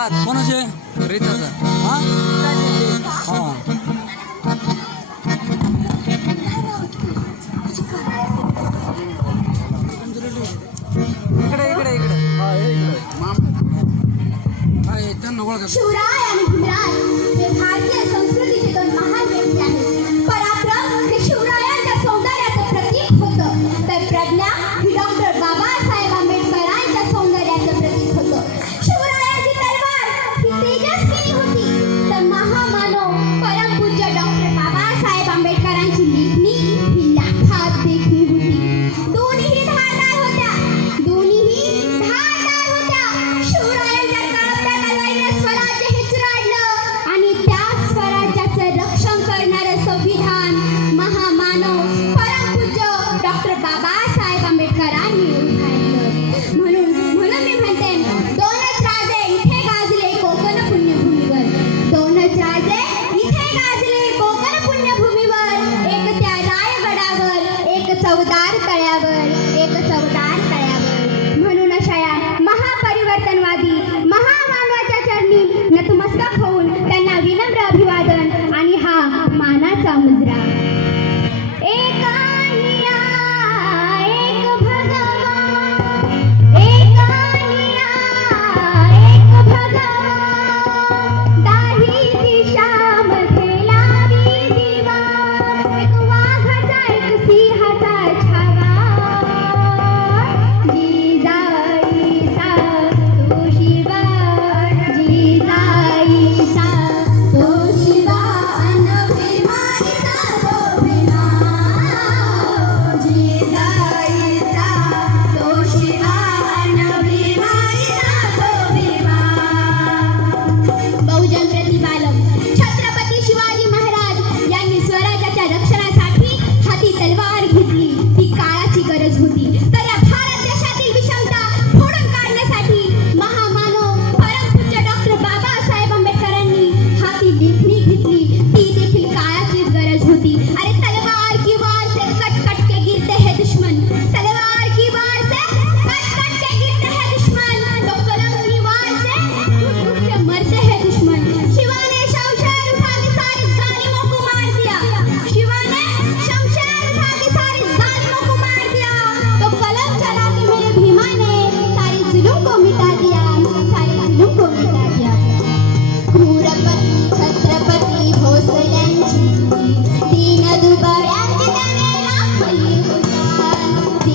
हैदराबाद कोणाचे रीताचा हा रीताची हा? इकडे इकडे इकडे. हा हे इकडे. मामा हा, हे त्यांना ओळखा शिवराय आणि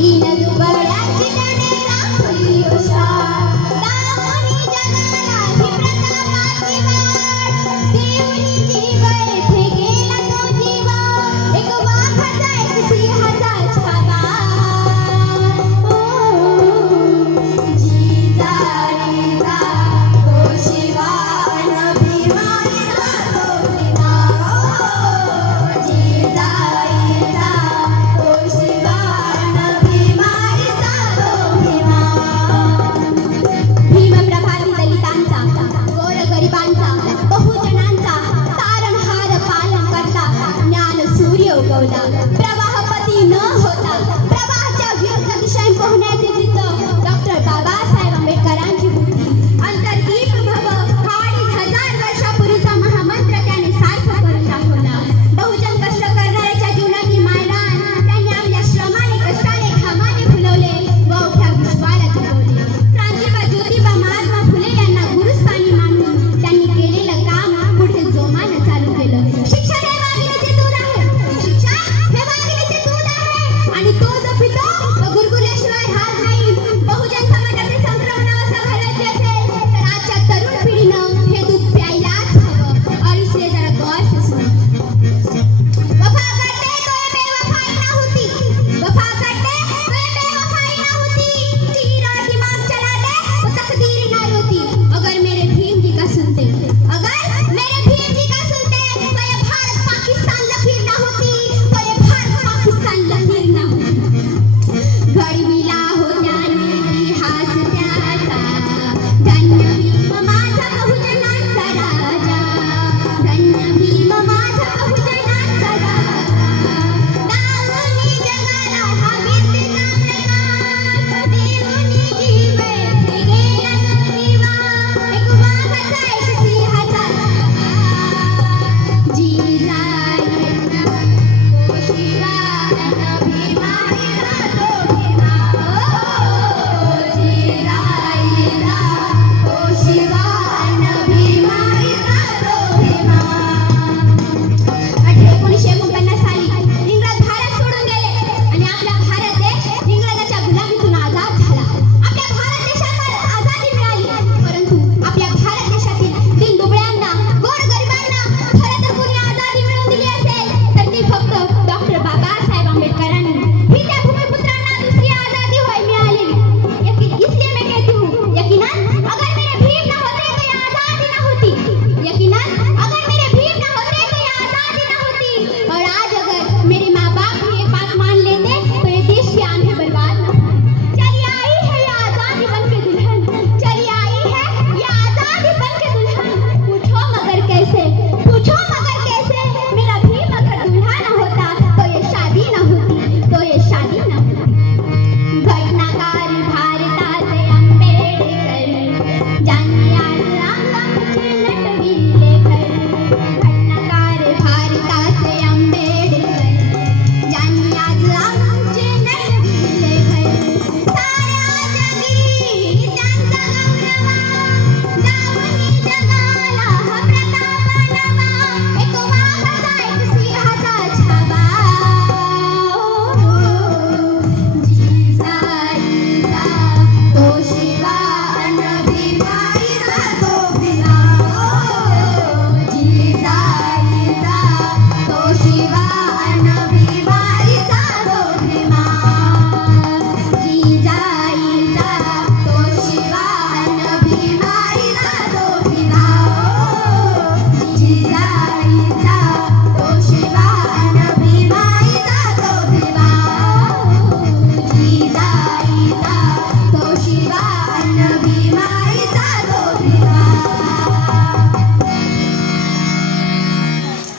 Mina do